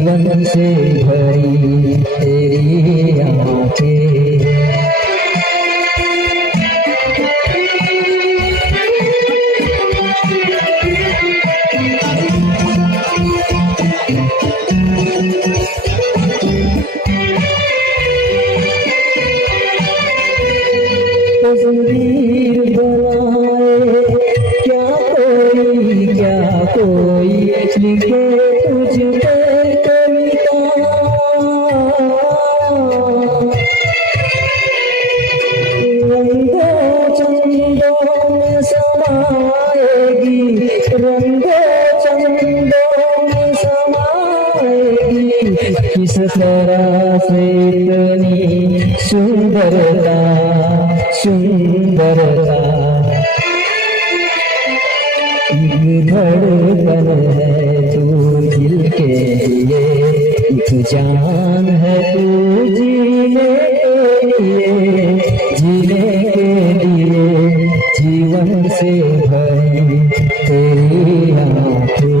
जीवन से भरी तेरी आंखें। तस्वीर बनाए क्या कोई लिखे तुझ पे कविता। रंगों चंदों में समाएगी, रंगों चंदों में समाएगी, किस तरह से इतनी सुंदरता सुंदरता। एक धड़कन है तू दिल के लिए, एक जान है तू जीने के लिए, जीने के लिए जीवन से भरी तेरी आंखें।